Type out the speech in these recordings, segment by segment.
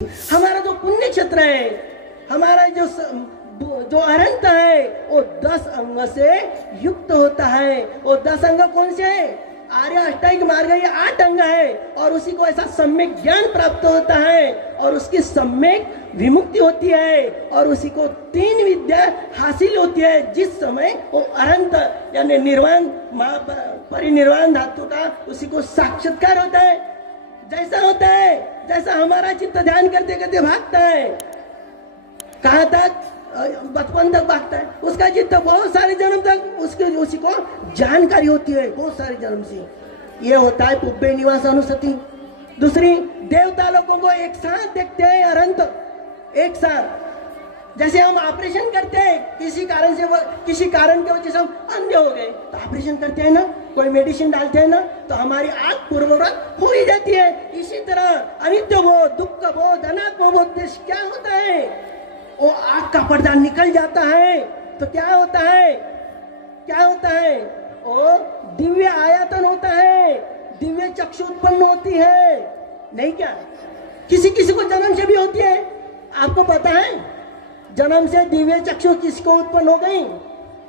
हमारा जो पुण्य क्षेत्र है, हमारा जो अनंत है, वो 10 अंग से युक्त होता है। वो 10 अंग कौन से है? आर्य अष्टांगिक मार्ग, ये 8 अंग है और उसी को ऐसा सम्यक ज्ञान प्राप्त होता है और उसकी सम्यक विमुक्ति होती है और उसी को 3 विद्या हासिल होती है। जिस समय वो अनंत यानी निर्वाण परिनिर्वाण धातु का उसी को साक्षात्कार होता है। जैसा होता है, जैसा हमारा चित्त ध्यान करते करते भागता है, कहाँ तक? बचपन तक भागता है। उसका चित्त बहुत सारे जन्म तक उसी को जानकारी होती है, बहुत सारे जन्म से। ये होता है पुब्बे निवास अनुसति। दूसरी, देवता लोगों को एक साथ देखते हैं, अनंत एक साथ। जैसे हम ऑपरेशन करते हैं, किसी कारण की वजह से हम अंधे हो गए तो ऑपरेशन करते हैं ना, कोई मेडिसिन डालते हैं ना, तो हमारी आंख पूर्ववत हो ही जाती है। इसी तरह अनित्य बोध, दुख बोध, अनात्म बोध क्या होता है? वो आंख का पर्दा निकल जाता है तो क्या होता है? क्या होता है? वो दिव्य आयतन होता है, दिव्य चक्षु उत्पन्न होती है, नहीं क्या? किसी किसी को जन्म से भी होती है। आपको पता है जन्म से दिव्य चक्षु किसको उत्पन्न हो गई?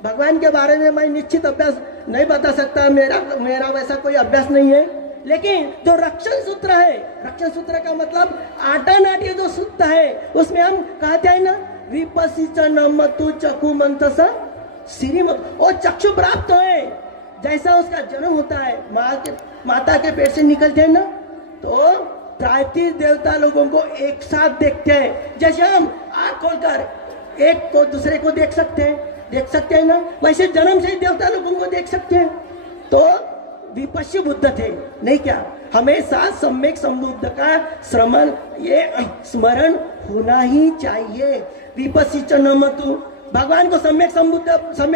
भगवान के बारे में मैं निश्चित अभ्यास नहीं बता सकता, मेरा वैसा कोई अभ्यास नहीं है। लेकिन जो रक्षण सूत्र है, रक्षण सूत्र का मतलब आटानाट्य जो सूत्र है, उसमें हम कहते हैं ना, विपसीच नमतु चक्षु मंतस श्रीमत, वो चक्षु प्राप्त है। जैसा उसका जन्म होता है, माता के पेट से निकलते हैं ना, तो त्रायतीस देवता लोगों को एक साथ देखते हैं। जैसे हम आँख खोलकर एक को दूसरे को देख सकते हैं ना, वैसे जन्म से देवता लोगों को देख सकते हैं। तो विपश्य बुद्ध थे, नहीं क्या? हमेशा सम्यक संबुद्ध का स्मरण होना ही चाहिए। विपश्य नमतु, भगवान को सम्यक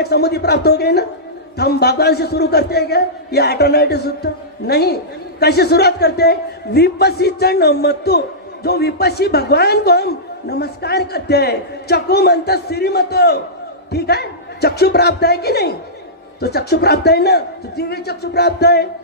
समुद्धि प्राप्त हो गए ना, तो हम भगवान से शुरू करते हैं क्या? ये ऑटोमेटिक सूत्र नहीं। कैसे शुरुआत करते हैं? विपश्य नमतु, जो विपश्य भगवान को हम नमस्कार करते हैं। चक्षु मंत श्रीमतो, ठीक है? चक्षु प्राप्त है कि नहीं? तो चक्षु प्राप्त है ना, तो दिव्य चक्षु प्राप्त है।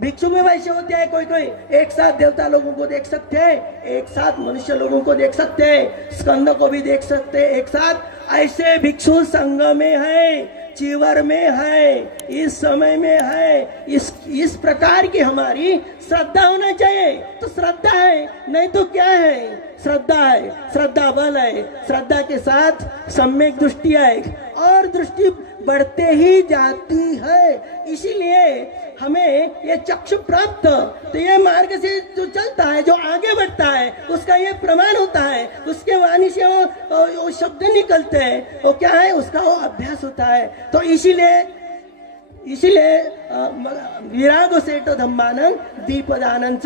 भिक्षु में वैसे होते हैं, कोई एक साथ देवता लोगों को देख सकते हैं, एक साथ मनुष्य लोगों को देख सकते हैं, स्कंद को भी देख सकते हैं एक साथ। ऐसे भिक्षु संघ में है, चीवर में है, इस समय में है। इस प्रकार की हमारी श्रद्धा होना चाहिए। तो श्रद्धा है, नहीं तो क्या है? श्रद्धा है, श्रद्धा बल है। श्रद्धा के साथ सम्यक दृष्टि है और दृष्टि बढ़ते ही जाती है। इसीलिए हमें ये चक्षु प्राप्त, तो ये मार्ग से जो चलता है, जो आगे बढ़ता है, उसका ये प्रमाण होता है। उसके वाणी से वो शब्द निकलते हैं, वो क्या है? उसका वो अभ्यास होता है। तो इसीलिए विराग सेठ धम्मानंद दीपदानंद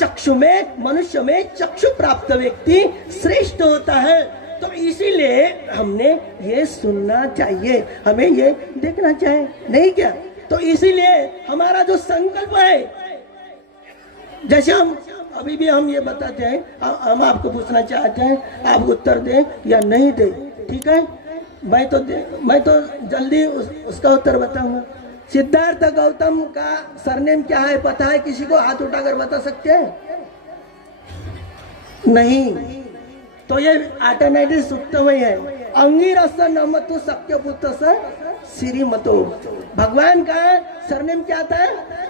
चक्षु में, मनुष्य में चक्षु प्राप्त व्यक्ति श्रेष्ठ होता है। तो इसीलिए हमने ये सुनना चाहिए, हमें ये देखना चाहिए, नहीं क्या? तो इसीलिए हमारा जो संकल्प है, जैसे अभी भी हम ये बताते हैं, हम आपको पूछना चाहते हैं, आप उत्तर दें या नहीं दें, ठीक है? मैं तो जल्दी उसका उत्तर बताऊंगा। सिद्धार्थ गौतम का सरनेम क्या है पता है? किसी को हाथ उठाकर बता सकते हैं? नहीं। तो ये ऑटोमेटिक सूक्तमय है। अंगिरस नमतु शक्य पुत्र श्रीमतो, भगवान का सरनेम क्या था?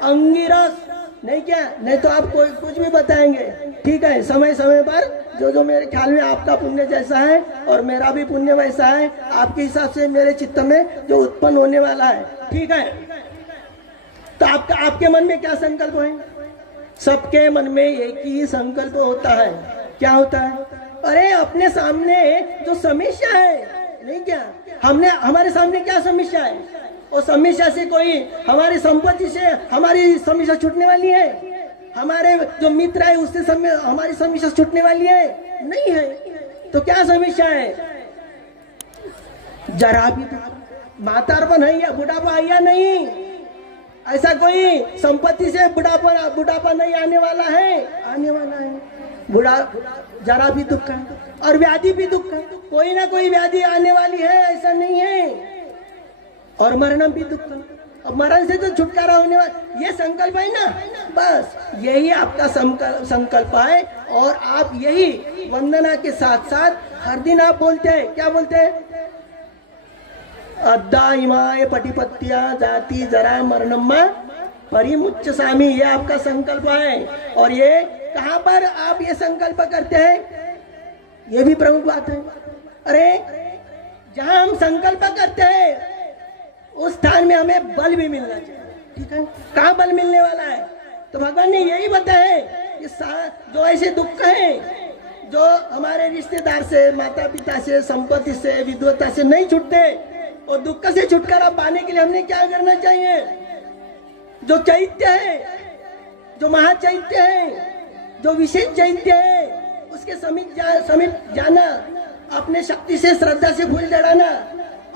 अंगिरस, नहीं क्या? नहीं तो आप कोई कुछ भी बताएंगे, ठीक है? समय समय पर जो मेरे ख्याल में आपका पुण्य जैसा है और मेरा भी पुण्य वैसा है, आपके हिसाब से मेरे चित्त में जो उत्पन्न होने वाला है, ठीक है? तो आपके मन में क्या संकल्प है? सबके मन में एक ही संकल्प होता है। क्या होता है? अरे अपने सामने जो समस्या है, नहीं क्या? हमारे सामने क्या समस्या है? वो समस्या से कोई हमारी संपत्ति से हमारी समस्या छूटने वाली है? हमारे जो मित्र है उससे हमारी समस्या छूटने वाली है? नहीं है। तो क्या समस्या है? जरा भी मातारपन है या बुढ़ापा है या नहीं? ऐसा कोई संपत्ति से बुढ़ापा नहीं आने वाला है? आने वाला है। जरा भी दुख है और व्याधि भी दुख है, कोई ना कोई व्याधि आने वाली है, ऐसा नहीं है। और मरण भी दुख है। अब मरण से तो छुटकारा होने वाला, ये संकल्प है ना, बस यही आपका संकल्प है। और आप यही वंदना के साथ साथ हर दिन आप बोलते हैं, क्या बोलते हैं? अद्दा इमाय पटिपत्या जाति जरा मरणम्मा परिमुच्च सामी, ये आपका संकल्प है। और ये कहाँ पर आप ये संकल्प करते हैं, ये भी प्रमुख बात है। अरे जहां हम संकल्प करते हैं उस स्थान में हमें बल भी मिलना चाहिए, ठीक है? कहाँ बल मिलने वाला है? तो भगवान ने यही बताया है कि जो ऐसे दुख है जो हमारे रिश्तेदार से, माता पिता से, संपत्ति से, विद्वता से नहीं छूटते, और दुख से छुटकारा पाने के लिए हमने क्या करना चाहिए? जो चैत्य है, जो महाचैत्य है, जो विशेष चैत्य है, उसके समीप जाना, अपने शक्ति से श्रद्धा से फूल चढ़ाना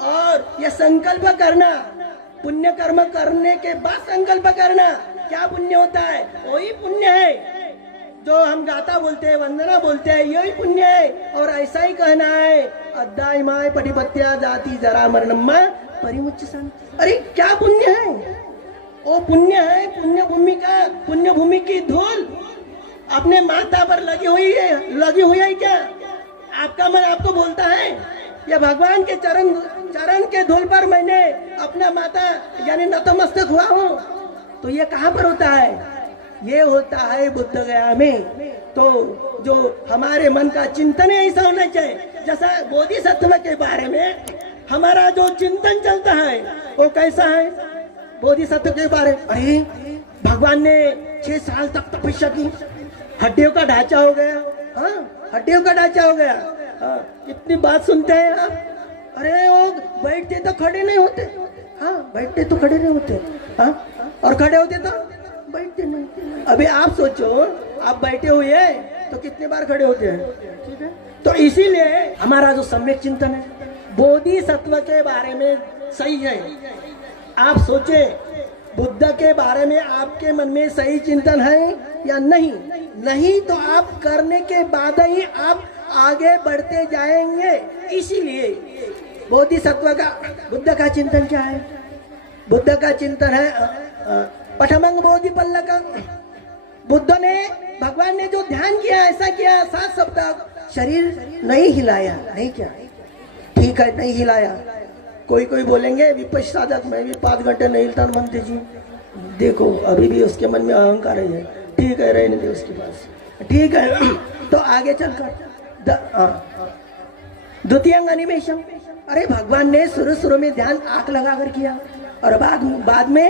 और यह संकल्प करना, पुण्य कर्म करने के बाद संकल्प करना। क्या पुण्य होता है? वही पुण्य है जो हम गाथा बोलते हैं, वंदना बोलते हैं, यही पुण्य है। और ऐसा ही कहना है, अद्दाय माय पटिपत्या जाति जरा मरणम्मा परिमुच्च सामी। अरे क्या पुण्य है? वो पुण्य है पुण्य भूमि की धूल अपने माथा पर लगी हुई है क्या? आपका मन आपको बोलता है या भगवान के चरण के धूल पर मैंने अपना माथा यानी नतमस्तक हुआ हूँ? तो ये कहाँ पर होता है? ये होता है बुद्ध गया में। तो जो हमारे मन का चिंतन है ऐसा होना चाहिए, जैसा बोधिसत्व के बारे में हमारा जो चिंतन चलता है वो कैसा है? बोधिसत्व के बारे, अरे भगवान ने 6 साल तक तपस्या की, हड्डियों का ढांचा हो गया, हाँ हड्डियों का ढांचा हो गया, हाँ इतनी बात सुनते हैं आप। अरे वो बैठते तो खड़े नहीं होते, हाँ बैठते तो खड़े नहीं होते, हाँ और खड़े होते तो बैठते नहीं। अभी आप सोचो, आप बैठे हुए हैं तो कितने बार खड़े होते हैं, ठीक है? तो इसीलिए हमारा जो सम्यक चिंतन है बोधिसत्व के बारे में सही है। आप सोचे बुद्ध के बारे में आपके मन में सही चिंतन है या नहीं? नहीं तो आप करने के बाद ही आप आगे बढ़ते जाएंगे। इसीलिए बोधिसत्व का, बुद्ध का चिंतन क्या है? बुद्ध का चिंतन है पठमंग बोधि पल्लक। बुद्ध ने, भगवान ने जो ध्यान किया, ऐसा किया 7 सप्ताह शरीर नहीं हिलाया, नहीं क्या, ठीक है नहीं हिलाया। कोई बोलेंगे विपश्य साधक मैं भी 5 घंटे नहीं हिलता मनते जी, देखो अभी भी उसके मन में अहंकार है, ठीक है रहने दे उसके पास, ठीक है। तो आगे चलकर द्वितीय अनिमेषम, अरे भगवान ने शुरू में ध्यान आंख लगाकर किया और बाद में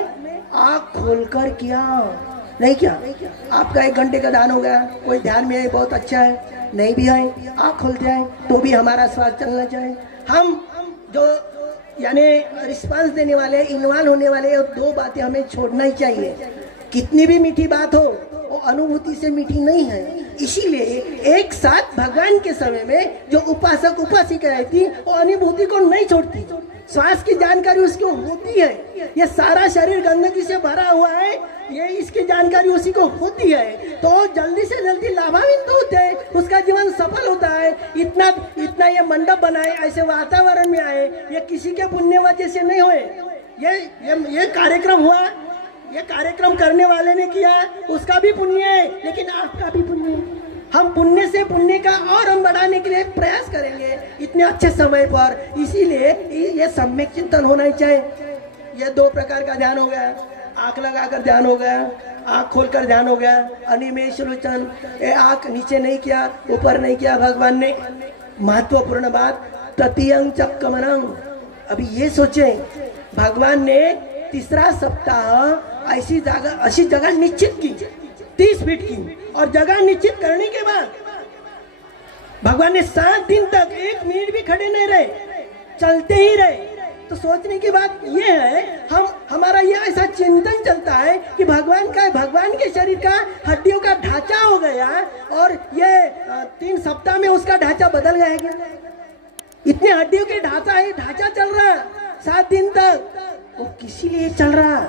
आंख खोलकर किया, नहीं क्या? आपका 1 घंटे का ध्यान हो गया, कोई ध्यान में है बहुत अच्छा है, नहीं भी है आंख खोलते हैं तो भी हमारा स्वास्थ्य चलना चाहिए। हम जो यानी रिस्पांस देने वाले, इन्वॉल्व होने वाले, 2 बातें हमें छोड़ना ही चाहिए। कितनी भी मीठी बात हो वो अनुभूति से मीठी नहीं है। इसीलिए एक साथ भगवान के समय में जो उपासक उपासिका रहती वो अनुभूति को नहीं छोड़ती, श्वास की जानकारी उसको होती है। ये सारा शरीर गंदगी से भरा हुआ है, ये इसकी जानकारी उसी को होती है, तो जल्दी से जल्दी लाभान्वित होते हैं, उसका जीवन सफल होता है। इतना ये मंडप बनाए, ऐसे वातावरण में आए, ये किसी के पुण्य वजह से नहीं हुए। ये कार्यक्रम हुआ, ये कार्यक्रम करने वाले ने किया, उसका भी पुण्य है, लेकिन आपका भी पुण्य है। हम पुण्य से पुण्य का और हम बढ़ाने के लिए प्रयास करेंगे इतने अच्छे समय पर। इसीलिए ये सम्यक चिंतन होना ही चाहिए। ये 2 प्रकार का ध्यान हो गया, आंख लगाकर ध्यान हो गया, आंख खोलकर ध्यान हो गया, अनिमेष लोचन, आंख नीचे नहीं किया, ऊपर नहीं किया भगवान ने। महत्वपूर्ण बात तृतीयं चक्रमणं। अभी ये सोचे भगवान ने 3रा सप्ताह ऐसी जगह निश्चित की 30 फीट की, और जगह निश्चित करने के बाद भगवान ने 7 दिन तक 1 मिनट भी खड़े नहीं रहे, चलते ही रहे। तो सोचने की बात ये है, हमारा ये ऐसा चिंतन चलता है कि भगवान के शरीर का हड्डियों का ढांचा हो गया, और ये 3 सप्ताह में उसका ढांचा बदल गया क्या? इतने हड्डियों के ढांचा चल रहा 7 दिन तक, वो किसी लिए चल रहा?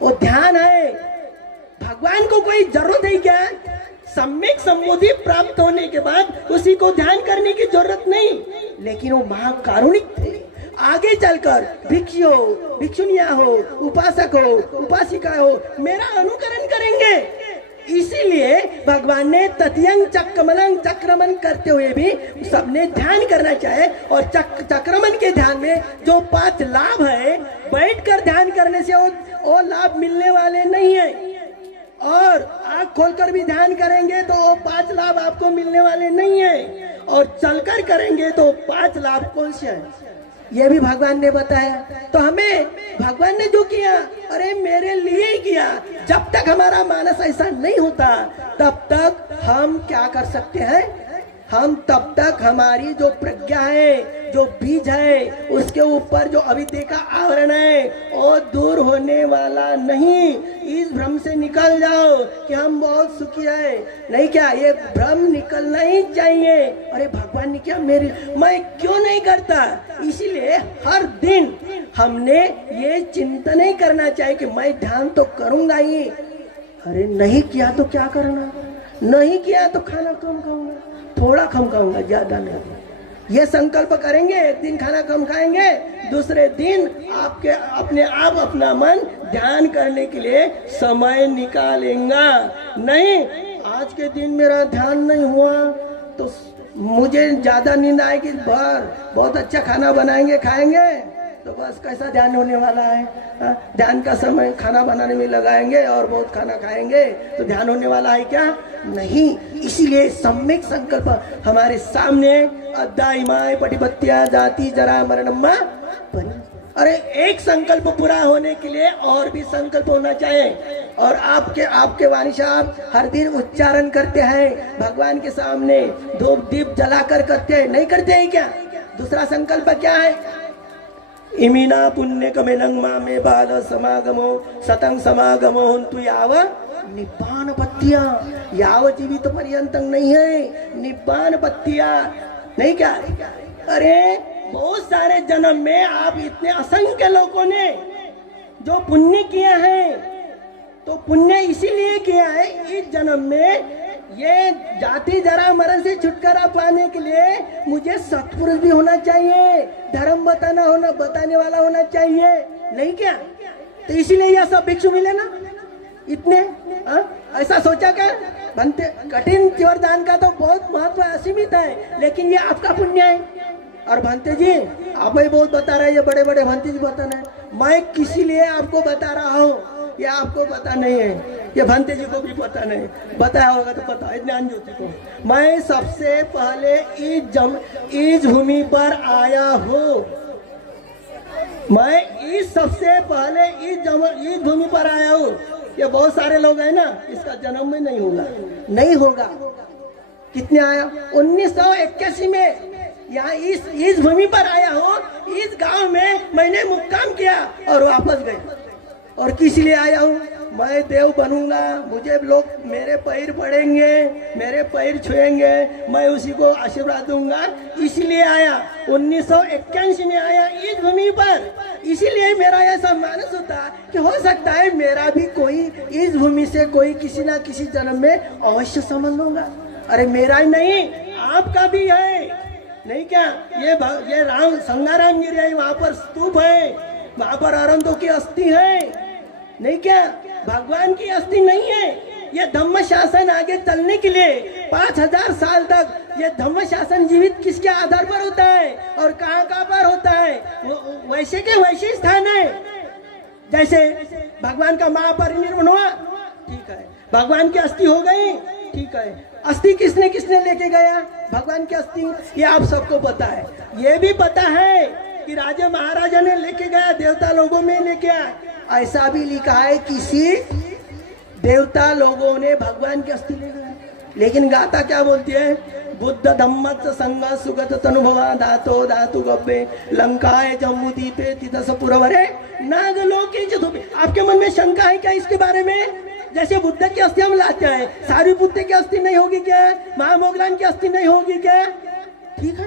वो ध्यान है। भगवान को कोई जरूरत है क्या? सम्यक संबोधि प्राप्त होने के बाद उसी को ध्यान करने की जरूरत नहीं, लेकिन वो महाकारुणिक थे आगे चलकर भिक्षु हो, भिक्षुनिया हो, उपासक हो, उपासिका हो, मेरा अनुकरण करेंगे। इसीलिए भगवान ने तत्यंग चक्रमलं चक्रमन करते हुए भी सबने ध्यान करना चाहे। और चक्रमन के ध्यान में जो 5 लाभ है, बैठकर ध्यान करने से वो लाभ मिलने वाले नहीं है। और आंख खोलकर भी ध्यान करेंगे तो वो 5 लाभ आपको मिलने वाले नहीं है। और चलकर करेंगे तो 5 लाभ कौन से हैं, ये भी भगवान ने बताया। तो हमें भगवान ने जो किया, अरे मेरे लिए ही किया। जब तक हमारा मानस ऐसा नहीं होता तब तक हम क्या कर सकते हैं, हम तब तक हमारी जो प्रज्ञा है, जो बीज है, उसके ऊपर जो अविद्या का आवरण है वो दूर होने वाला नहीं। इस भ्रम से निकल जाओ कि हम बहुत सुखी है, नहीं क्या, ये भ्रम निकलना ही चाहिए। अरे भगवान ने क्या, मेरे मैं क्यों नहीं करता। इसीलिए हर दिन हमने ये चिंतन नहीं करना चाहिए कि मैं ध्यान तो करूंगा ही। अरे नहीं किया तो क्या करना, नहीं किया तो खाना कम खाऊंगा, थोड़ा कम खाऊंगा, ज्यादा नहीं। ये संकल्प करेंगे, एक दिन खाना कम खाएंगे, दूसरे दिन आपके अपने आप अपना मन ध्यान करने के लिए समय निकालेंगे। नहीं, आज के दिन मेरा ध्यान नहीं हुआ तो मुझे ज्यादा नींद आएगी, बहुत अच्छा खाना बनाएंगे खाएंगे तो बस कैसा ध्यान होने वाला है। ध्यान का समय खाना बनाने में लगाएंगे और बहुत खाना खाएंगे तो ध्यान होने वाला है क्या, नहीं। इसीलिए सम्यक संकल्प हमारे सामने, अद्दाइमाय पटिपत्या जाति जरा मरणम्मा। अरे एक संकल्प पूरा होने के लिए और भी संकल्प होना चाहिए। और आपके वाणी साहब हर दिन उच्चारण करते हैं भगवान के सामने, धूप दीप जलाकर करते हैं, नहीं करते हैं क्या। दूसरा संकल्प क्या है, इमिना पुण्य कमेनं मामे बाल समागमो सतं समागमो हन्तु याव निब्बान पत्तिया। याव जीवित पर्यंत नहीं है, निब्बान पत्तिया, नहीं क्या। अरे बहुत सारे जन्म में आप इतने असंख्य लोगों ने जो पुण्य किया है, तो पुण्य इसीलिए किया है इस जन्म में ये जाति जरा मरण से छुटकारा पाने के लिए मुझे सत्पुरुष भी होना चाहिए, धर्म बताने वाला होना चाहिए, नहीं क्या। तो इसीलिए यह सब भिक्षु मिले ना इतने, ऐसा सोचा क्या। बनते कठिन वरदान का तो बहुत महत्व असीमित है, लेकिन ये आपका पुण्य है। और भंते जी आप ही बहुत बता रहे हैं, ये बड़े बड़े भंते जी बता रहे हैं, मैं किसी लिए आपको बता रहा हूँ, ये आपको पता नहीं है, ये भंते जी को भी पता नहीं, बताया होगा तो पता है ज्ञान ज्योति को। मैं सबसे पहले इस भूमि पर आया हूँ, मैं सबसे पहले इस भूमि पर आया हूँ। ये बहुत सारे लोग हैं ना, इसका जन्म में नहीं होगा, नहीं होगा। कितने आया, 1981 में यहाँ इस भूमि पर आया हूँ, इस गांव में मैंने मुक्काम किया और वापस गए। और किस लिए आया हूँ, मैं देव बनूंगा, मुझे लोग मेरे पैर पड़ेंगे, मेरे पैर छुएंगे, मैं उसी को आशीर्वाद दूंगा, इसलिए आया। 1981 में आया इस भूमि पर। इसीलिए मेरा ऐसा मानस होता कि हो सकता है मेरा भी कोई इस भूमि से कोई किसी ना किसी जन्म में अवश्य संबंध होगा। अरे मेरा ही नहीं, आपका भी है, नहीं क्या। ये राम संगाराम गिरी है, वहां पर स्तूप है, वहां पर अरंतों की अस्थि है, नहीं क्या, भगवान की अस्थि नहीं है। ये धम्म शासन आगे चलने के लिए 5000 साल तक ये धम्म शासन जीवित किसके आधार पर होता है और कहाँ पर होता है, वैसे के वैसे स्थान है। जैसे भगवान का महापरिनिर्वाण हुआ, ठीक है, भगवान की अस्थि हो गई, ठीक है, अस्थि किसने लेके गया, भगवान की अस्थि, ये आप सबको पता है। ये भी पता है कि राजा महाराजा ने लेके गया, देवता लोगों में लेके आया, ऐसा भी लिखा है किसी देवता लोगों ने भगवान की अस्थि ले गया। लेकिन गाथा क्या बोलती है, बुद्ध धम्मत संग सुगत तनुभवा धातो धातु गब्बे लंकाए जम्मू दीपे तितस पुरवरे नागलोके जधुबे। आपके मन में शंका है क्या इसके बारे में? जैसे बुद्ध की अस्थि हम लाते हैं, सारी बुद्ध की अस्थि नहीं होगी क्या, महामोगलान की अस्थि नहीं होगी क्या? ठीक है,